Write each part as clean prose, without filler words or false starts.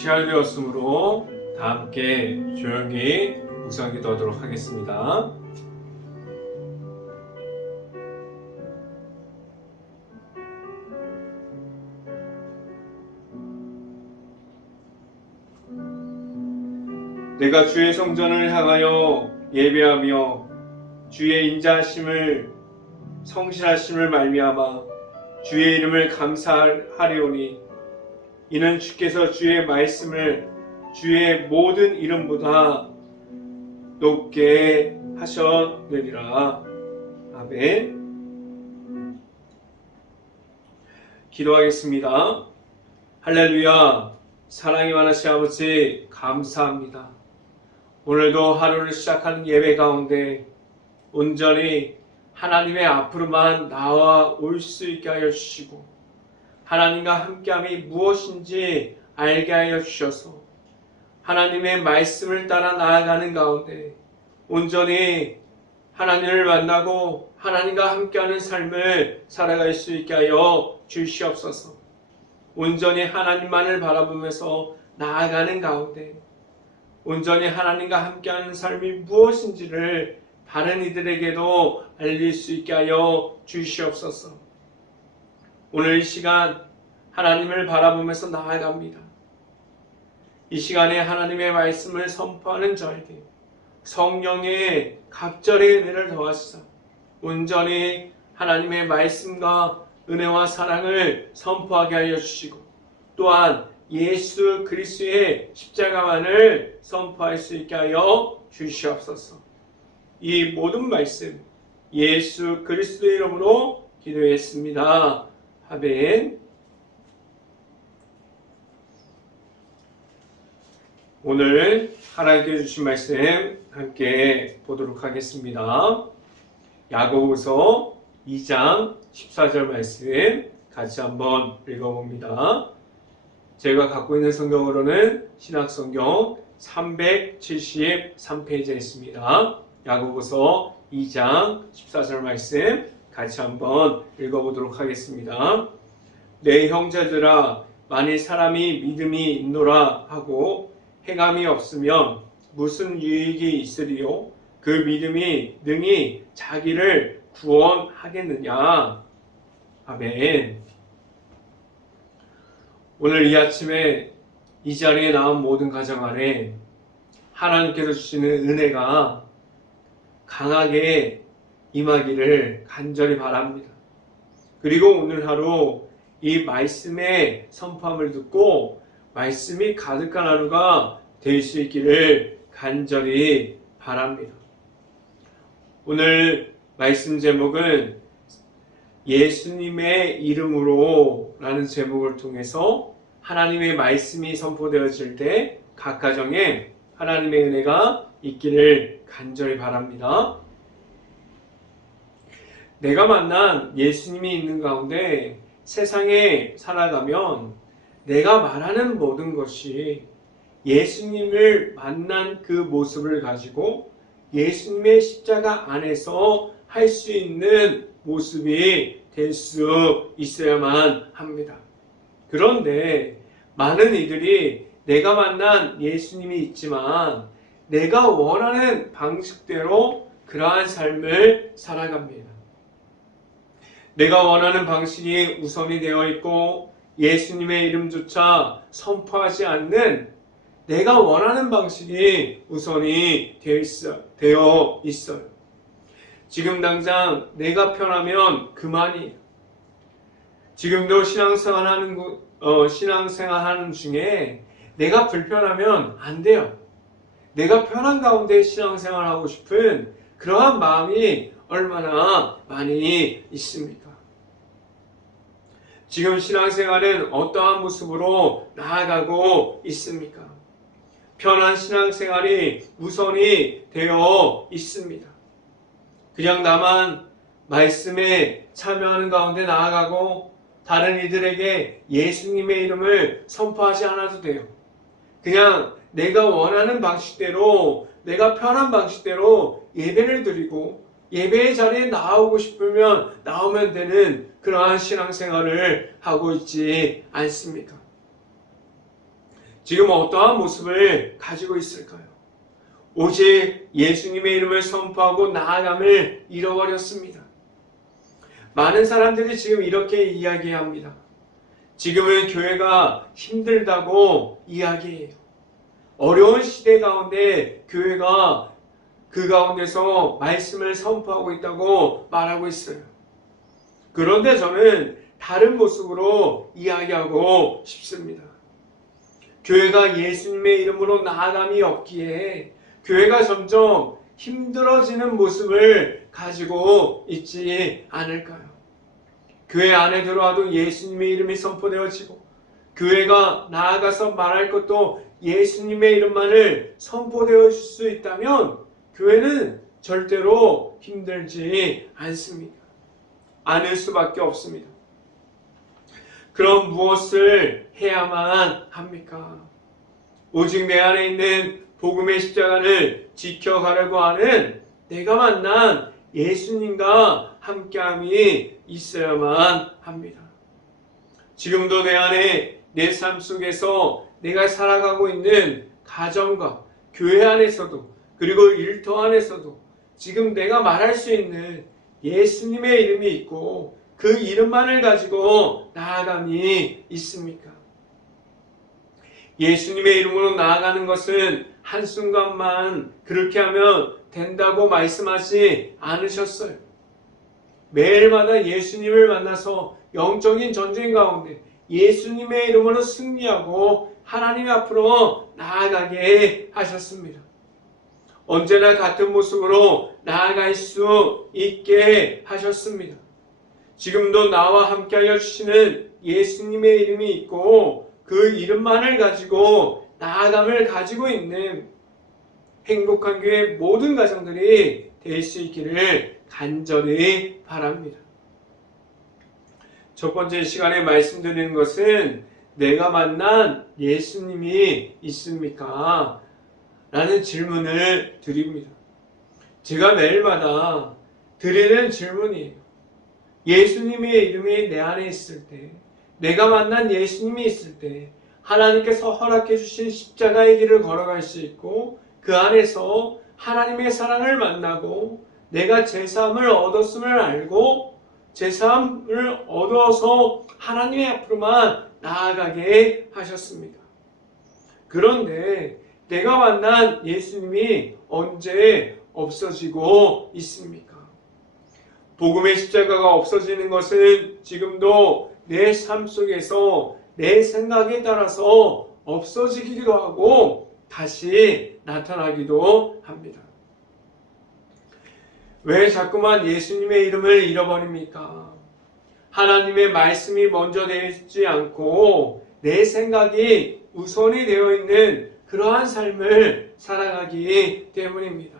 시간이 되었으므로 다 함께 조용히 묵상 기도하도록 하겠습니다. 내가 주의 성전을 향하여 예배하며 주의 인자하심을 성실하심을 말미암아 주의 이름을 감사하리오니 이는 주께서 주의 말씀을 주의 모든 이름보다 높게 하셨느니라. 아멘. 기도하겠습니다. 할렐루야. 사랑이 많으신 아버지 감사합니다. 오늘도 하루를 시작하는 예배 가운데 온전히 하나님의 앞으로만 나와 올 수 있게 하여 주시고 하나님과 함께함이 무엇인지 알게 하여 주셔서 하나님의 말씀을 따라 나아가는 가운데 온전히 하나님을 만나고 하나님과 함께하는 삶을 살아갈 수 있게 하여 주시옵소서. 온전히 하나님만을 바라보면서 나아가는 가운데 온전히 하나님과 함께하는 삶이 무엇인지를 다른 이들에게도 알릴 수 있게 하여 주시옵소서. 오늘 이 시간 하나님을 바라보면서 나아갑니다. 이 시간에 하나님의 말씀을 선포하는 저에게 성령의 갑절의 은혜를 더하시사 온전히 하나님의 말씀과 은혜와 사랑을 선포하게 하여 주시고 또한 예수 그리스도의 십자가만을 선포할 수 있게 하여 주시옵소서. 이 모든 말씀 예수 그리스도의 이름으로 기도했습니다. 아멘. 오늘 하나님께 주신 말씀 함께 보도록 하겠습니다. 야고보서 2장 14절 말씀 같이 한번 읽어봅니다. 제가 갖고 있는 성경으로는 신약성경 373페이지에 있습니다. 야고보서 2장 14절 말씀 같이 한번 읽어보도록 하겠습니다. 내 형제들아 만일 사람이 믿음이 있노라 하고 행함이 없으면 무슨 유익이 있으리요? 그 믿음이 능히 자기를 구원하겠느냐? 아멘. 오늘 이 아침에 이 자리에 나온 모든 가정 안에 하나님께서 주시는 은혜가 강하게 임하기를 간절히 바랍니다. 그리고 오늘 하루 이 말씀의 선포함을 듣고 말씀이 가득한 하루가 될 수 있기를 간절히 바랍니다. 오늘 말씀 제목은 예수님의 이름으로 라는 제목을 통해서 하나님의 말씀이 선포되어질 때 각 가정에 하나님의 은혜가 있기를 간절히 바랍니다. 내가 만난 예수님이 있는 가운데 세상에 살아가면 내가 말하는 모든 것이 예수님을 만난 그 모습을 가지고 예수님의 십자가 안에서 할 수 있는 모습이 될 수 있어야만 합니다. 그런데 많은 이들이 내가 만난 예수님이 있지만 내가 원하는 방식대로 그러한 삶을 살아갑니다. 내가 원하는 방식이 우선이 되어 있고 예수님의 이름조차 선포하지 않는 내가 원하는 방식이 우선이 되어 있어요. 지금 당장 내가 편하면 그만이에요. 지금도 신앙생활하는 중에 내가 불편하면 안 돼요. 내가 편한 가운데 신앙생활하고 싶은 그러한 마음이 얼마나 많이 있습니까? 지금 신앙생활은 어떠한 모습으로 나아가고 있습니까? 편한 신앙생활이 우선이 되어 있습니다. 그냥 나만 말씀에 참여하는 가운데 나아가고 다른 이들에게 예수님의 이름을 선포하지 않아도 돼요. 그냥 내가 원하는 방식대로 내가 편한 방식대로 예배를 드리고 예배의 자리에 나오고 싶으면 나오면 되는 그러한 신앙생활을 하고 있지 않습니까? 지금 어떠한 모습을 가지고 있을까요? 오직 예수님의 이름을 선포하고 나아감을 잃어버렸습니다. 많은 사람들이 지금 이렇게 이야기합니다. 지금은 교회가 힘들다고 이야기해요. 어려운 시대 가운데 교회가 그 가운데서 말씀을 선포하고 있다고 말하고 있어요. 그런데 저는 다른 모습으로 이야기하고 싶습니다. 교회가 예수님의 이름으로 나아감이 없기에 교회가 점점 힘들어지는 모습을 가지고 있지 않을까요? 교회 안에 들어와도 예수님의 이름이 선포되어지고 교회가 나아가서 말할 것도 예수님의 이름만을 선포되어질 수 있다면 교회는 절대로 힘들지 않습니다. 않을 수밖에 없습니다. 그럼 무엇을 해야만 합니까? 오직 내 안에 있는 복음의 십자가를 지켜가려고 하는 내가 만난 예수님과 함께함이 있어야만 합니다. 지금도 내 안에 내 삶 속에서 내가 살아가고 있는 가정과 교회 안에서도 그리고 일터 안에서도 지금 내가 말할 수 있는 예수님의 이름이 있고 그 이름만을 가지고 나아감이 있습니까? 예수님의 이름으로 나아가는 것은 한순간만 그렇게 하면 된다고 말씀하지 않으셨어요. 매일마다 예수님을 만나서 영적인 전쟁 가운데 예수님의 이름으로 승리하고 하나님 앞으로 나아가게 하셨습니다. 언제나 같은 모습으로 나아갈 수 있게 하셨습니다. 지금도 나와 함께하여 주시는 예수님의 이름이 있고 그 이름만을 가지고 나아감을 가지고 있는 행복한 교회 모든 가정들이 될 수 있기를 간절히 바랍니다. 첫 번째 시간에 말씀드리는 것은 내가 만난 예수님이 있습니까? 라는 질문을 드립니다. 제가 매일마다 드리는 질문이에요. 예수님의 이름이 내 안에 있을 때, 내가 만난 예수님이 있을 때 하나님께서 허락해 주신 십자가의 길을 걸어갈 수 있고 그 안에서 하나님의 사랑을 만나고 내가 제사함을 얻었음을 알고 제사함을 얻어서 하나님의 앞으로만 나아가게 하셨습니다. 그런데 내가 만난 예수님이 언제 없어지고 있습니까? 복음의 십자가가 없어지는 것은 지금도 내 삶 속에서 내 생각에 따라서 없어지기도 하고 다시 나타나기도 합니다. 왜 자꾸만 예수님의 이름을 잃어버립니까? 하나님의 말씀이 먼저 되지 않고 내 생각이 우선이 되어 있는 그러한 삶을 살아가기 때문입니다.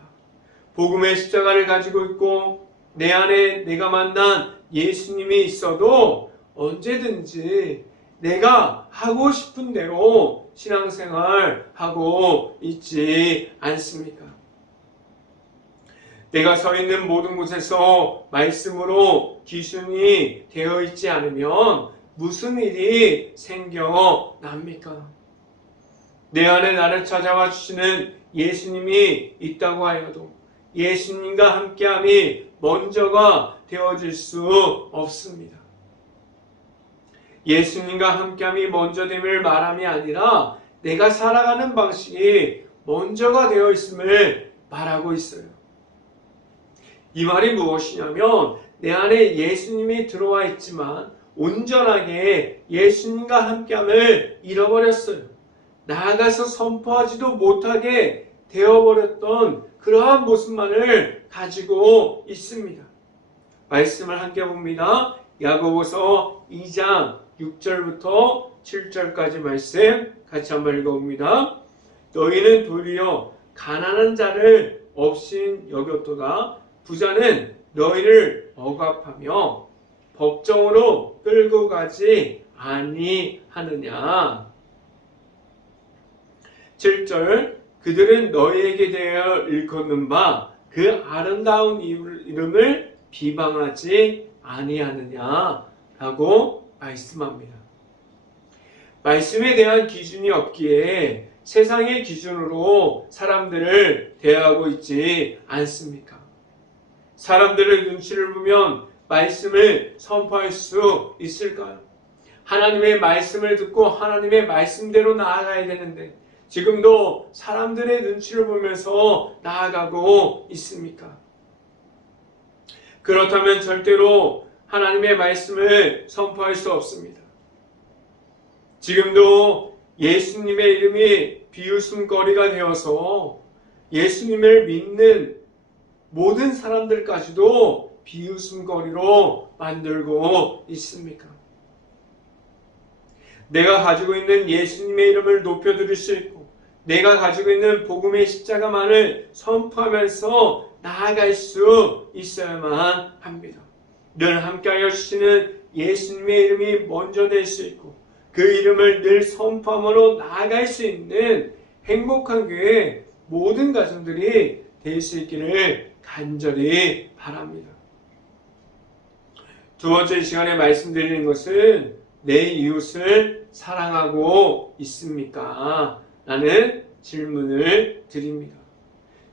복음의 십자가를 가지고 있고 내 안에 내가 만난 예수님이 있어도 언제든지 내가 하고 싶은 대로 신앙생활 하고 있지 않습니까? 내가 서 있는 모든 곳에서 말씀으로 기준이 되어 있지 않으면 무슨 일이 생겨납니까? 내 안에 나를 찾아와 주시는 예수님이 있다고 하여도 예수님과 함께함이 먼저가 되어질 수 없습니다. 예수님과 함께함이 먼저됨을 말함이 아니라 내가 살아가는 방식이 먼저가 되어 있음을 말하고 있어요. 이 말이 무엇이냐면 내 안에 예수님이 들어와 있지만 온전하게 예수님과 함께함을 잃어버렸어요. 나아가서 선포하지도 못하게 되어버렸던 그러한 모습만을 가지고 있습니다. 말씀을 함께 봅니다. 야고보서 2장 6절부터 7절까지 말씀 같이 한번 읽어봅니다. 너희는 도리어 가난한 자를 없인 여겼도다. 부자는 너희를 억압하며 법정으로 끌고 가지 아니하느냐. 7절 그들은 너희에게 대하여 일컫는 바 그 아름다운 이름을 비방하지 아니하느냐 라고 말씀합니다. 말씀에 대한 기준이 없기에 세상의 기준으로 사람들을 대하고 있지 않습니까? 사람들의 눈치를 보면 말씀을 선포할 수 있을까요? 하나님의 말씀을 듣고 하나님의 말씀대로 나아가야 되는데 지금도 사람들의 눈치를 보면서 나아가고 있습니까? 그렇다면 절대로 하나님의 말씀을 선포할 수 없습니다. 지금도 예수님의 이름이 비웃음거리가 되어서 예수님을 믿는 모든 사람들까지도 비웃음거리로 만들고 있습니까? 내가 가지고 있는 예수님의 이름을 높여드릴 수 있고 내가 가지고 있는 복음의 십자가만을 선포하면서 나아갈 수 있어야만 합니다. 늘 함께하여 주시는 예수님의 이름이 먼저 될 수 있고 그 이름을 늘 선포함으로 나아갈 수 있는 행복한 교회 모든 가정들이 될 수 있기를 간절히 바랍니다. 두 번째 시간에 말씀드리는 것은 내 이웃을 사랑하고 있습니까? 라는 질문을 드립니다.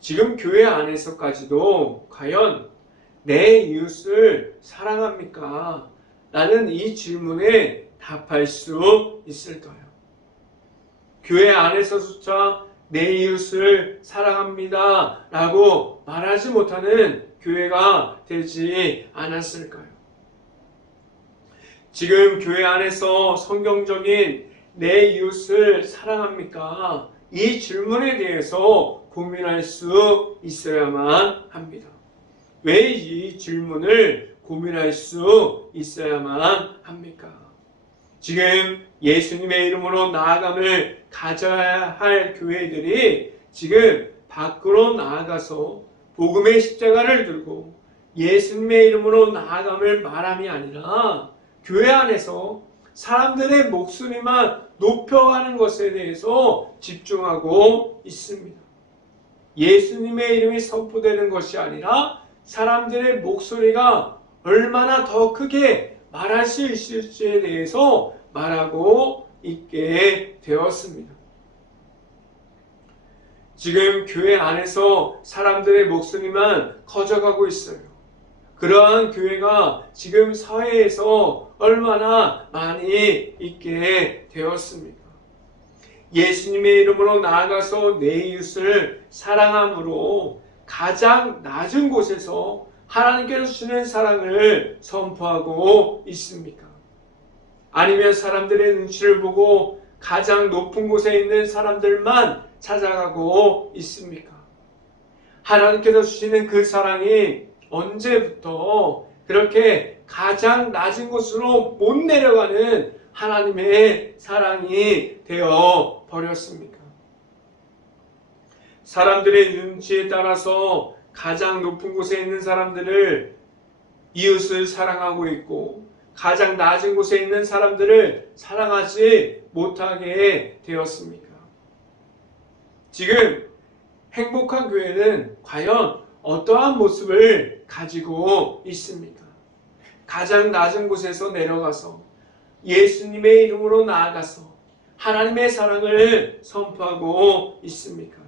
지금 교회 안에서까지도 과연 내 이웃을 사랑합니까? 라는 이 질문에 답할 수 있을까요? 교회 안에서조차 내 이웃을 사랑합니다 라고 말하지 못하는 교회가 되지 않았을까요? 지금 교회 안에서 성경적인 내 이웃을 사랑합니까? 이 질문에 대해서 고민할 수 있어야만 합니다. 왜 이 질문을 고민할 수 있어야만 합니까? 지금 예수님의 이름으로 나아감을 가져야 할 교회들이 지금 밖으로 나아가서 복음의 십자가를 들고 예수님의 이름으로 나아감을 말함이 아니라 교회 안에서 사람들의 목소리만 높여가는 것에 대해서 집중하고 있습니다. 예수님의 이름이 선포되는 것이 아니라 사람들의 목소리가 얼마나 더 크게 말할 수 있을지에 대해서 말하고 있게 되었습니다. 지금 교회 안에서 사람들의 목소리만 커져가고 있어요. 그러한 교회가 지금 사회에서 얼마나 많이 있게 되었습니까? 예수님의 이름으로 나아가서 내 이웃을 사랑함으로 가장 낮은 곳에서 하나님께서 주시는 사랑을 선포하고 있습니까? 아니면 사람들의 눈치를 보고 가장 높은 곳에 있는 사람들만 찾아가고 있습니까? 하나님께서 주시는 그 사랑이 언제부터 그렇게 가장 낮은 곳으로 못 내려가는 하나님의 사랑이 되어 버렸습니까? 사람들의 눈치에 따라서 가장 높은 곳에 있는 사람들을 이웃을 사랑하고 있고 가장 낮은 곳에 있는 사람들을 사랑하지 못하게 되었습니까? 지금 행복한 교회는 과연 어떠한 모습을 가지고 있습니까? 가장 낮은 곳에서 내려가서 예수님의 이름으로 나아가서 하나님의 사랑을 선포하고 있습니까?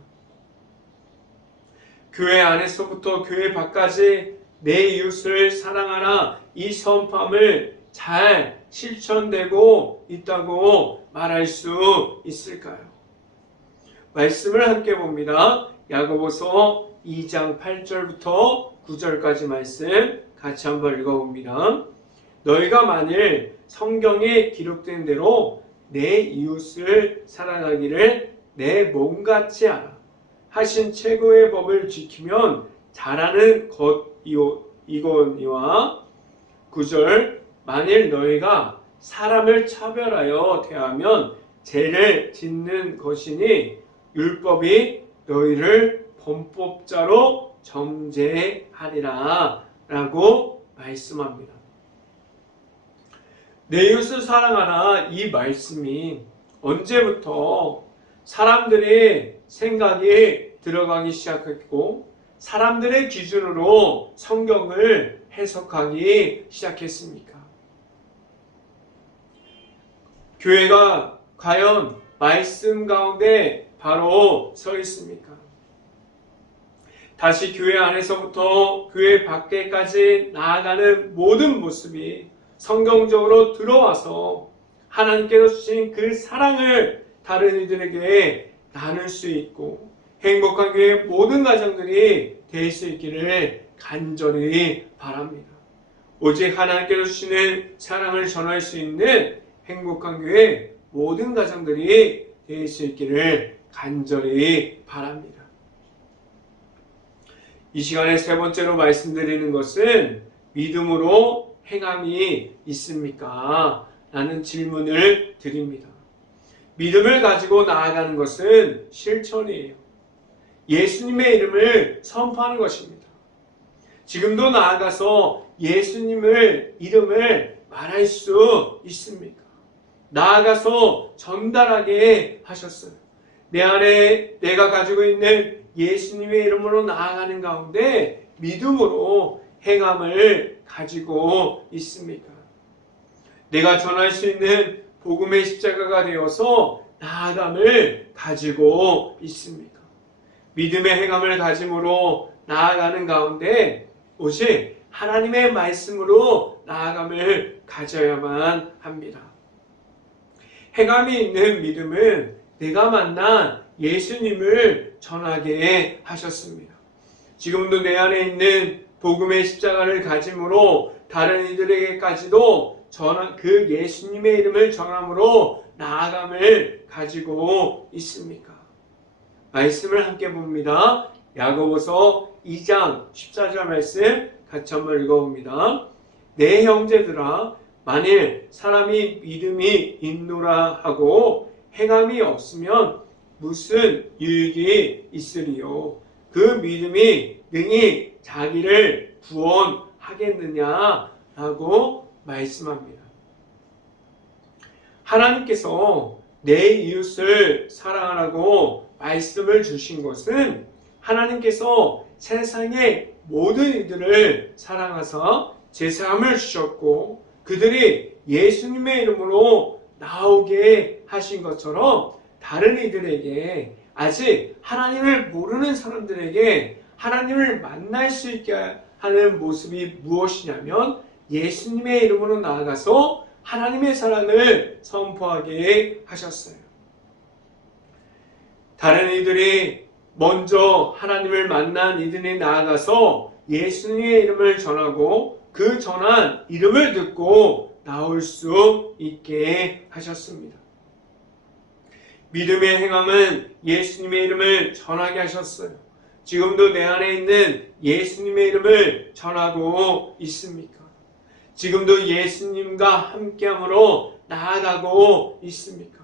교회 안에서부터 교회 밖까지 내 이웃을 사랑하라 이 선포함을 잘 실천되고 있다고 말할 수 있을까요? 말씀을 함께 봅니다. 야고보서 2장 8절부터 9절까지 말씀 같이 한번 읽어봅니다. 너희가 만일 성경에 기록된 대로 내 이웃을 사랑하기를 내 몸같이 알아 하신 최고의 법을 지키면 잘하는 것이거니와 9절 만일 너희가 사람을 차별하여 대하면 죄를 짓는 것이니 율법이 너희를 범법자로 정죄하리라 라고 말씀합니다. 내 이웃을 사랑하라 이 말씀이 언제부터 사람들의 생각이 들어가기 시작했고 사람들의 기준으로 성경을 해석하기 시작했습니까? 교회가 과연 말씀 가운데 바로 서 있습니까? 다시 교회 안에서부터 교회 밖에까지 나아가는 모든 모습이 성경적으로 들어와서 하나님께서 주신 그 사랑을 다른 이들에게 나눌 수 있고 행복한 교회의 모든 가정들이 될 수 있기를 간절히 바랍니다. 오직 하나님께서 주시는 사랑을 전할 수 있는 행복한 교회 모든 가정들이 될 수 있기를 간절히 바랍니다. 이 시간에 세 번째로 말씀드리는 것은 믿음으로 행함이 있습니까? 라는 질문을 드립니다. 믿음을 가지고 나아가는 것은 실천이에요. 예수님의 이름을 선포하는 것입니다. 지금도 나아가서 예수님의 이름을 말할 수 있습니까? 나아가서 전달하게 하셨어요. 내 안에 내가 가지고 있는 예수님의 이름으로 나아가는 가운데 믿음으로 행함을 가지고 있습니까? 내가 전할 수 있는 복음의 십자가가 되어서 나아감을 가지고 있습니까? 믿음의 행함을 가짐으로 나아가는 가운데 오직 하나님의 말씀으로 나아감을 가져야만 합니다. 행함이 있는 믿음은 내가 만난 예수님을 전하게 하셨습니다. 지금도 내 안에 있는 복음의 십자가를 가짐으로 다른 이들에게까지도 그 예수님의 이름을 전함으로 나아감을 가지고 있습니까? 말씀을 함께 봅니다. 야고보서 2장 14절 말씀 같이 한번 읽어봅니다. 내 형제들아 만일 사람이 믿음이 있노라 하고 행함이 없으면 무슨 유익이 있으리요? 그 믿음이 능히 자기를 구원하겠느냐라고 말씀합니다. 하나님께서 내 이웃을 사랑하라고 말씀을 주신 것은 하나님께서 세상의 모든 이들을 사랑하사 제사함을 주셨고 그들이 예수님의 이름으로 나오게 하신 것처럼 다른 이들에게 아직 하나님을 모르는 사람들에게 하나님을 만날 수 있게 하는 모습이 무엇이냐면 예수님의 이름으로 나아가서 하나님의 사랑을 선포하게 하셨어요. 다른 이들이 먼저 하나님을 만난 이들이 나아가서 예수님의 이름을 전하고 그 전한 이름을 듣고 나올 수 있게 하셨습니다. 믿음의 행함은 예수님의 이름을 전하게 하셨어요. 지금도 내 안에 있는 예수님의 이름을 전하고 있습니까? 지금도 예수님과 함께함으로 나아가고 있습니까?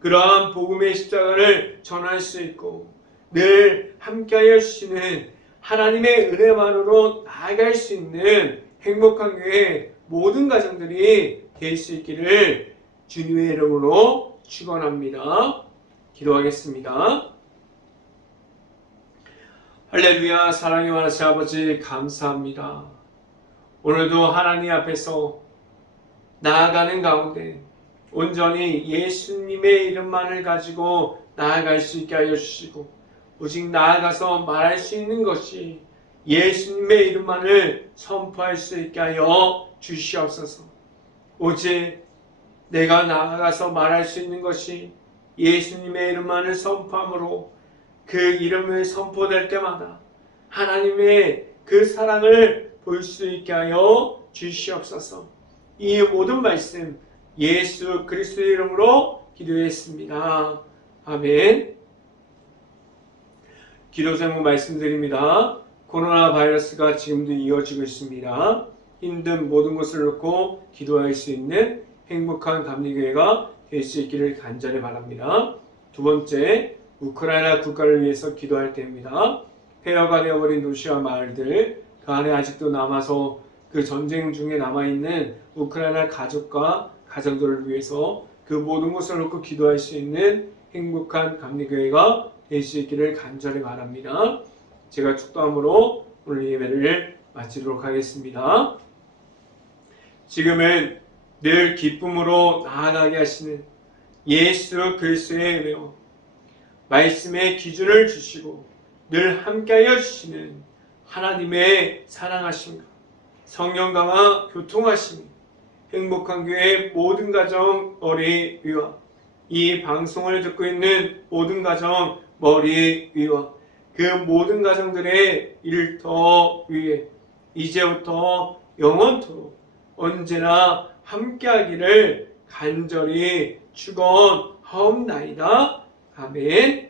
그러한 복음의 십자가를 전할 수 있고 늘 함께하여 주시는 하나님의 은혜만으로 나아갈 수 있는 행복한 교회 모든 가정들이 될 수 있기를 주님의 이름으로 축원합니다. 기도하겠습니다. 할렐루야. 사랑의 많으신 아버지 감사합니다. 오늘도 하나님 앞에서 나아가는 가운데 온전히 예수님의 이름만을 가지고 나아갈 수 있게 하여 주시고 오직 나아가서 말할 수 있는 것이 예수님의 이름만을 선포할 수 있게 하여 주시옵소서. 오직 내가 나아가서 말할 수 있는 것이 예수님의 이름만을 선포함으로 그 이름을 선포될 때마다 하나님의 그 사랑을 볼 수 있게 하여 주시옵소서. 이 모든 말씀 예수 그리스도의 이름으로 기도했습니다. 아멘. 기도 제목 말씀드립니다. 코로나 바이러스가 지금도 이어지고 있습니다. 힘든 모든 것을 놓고 기도할 수 있는 행복한 감리교회가 될 수 있기를 간절히 바랍니다. 두 번째, 우크라이나 국가를 위해서 기도할 때입니다. 폐허가 되어버린 도시와 마을들, 그 안에 아직도 남아서 그 전쟁 중에 남아있는 우크라이나 가족과 가정들을 위해서 그 모든 것을 놓고 기도할 수 있는 행복한 감리교회가 될 수 있기를 간절히 바랍니다. 제가 축도함으로 오늘 예배를 마치도록 하겠습니다. 지금은 늘 기쁨으로 나아가게 하시는 예수 그리스도의 은혜와 말씀의 기준을 주시고 늘 함께하여 주시는 하나님의 사랑하심과 성령과와 교통하심이 행복한 교회 모든 가정 머리 위와 이 방송을 듣고 있는 모든 가정 머리 위와 그 모든 가정들의 일터 위에 이제부터 영원토록 언제나 함께하기를 간절히 축원하옵나이다. 아멘.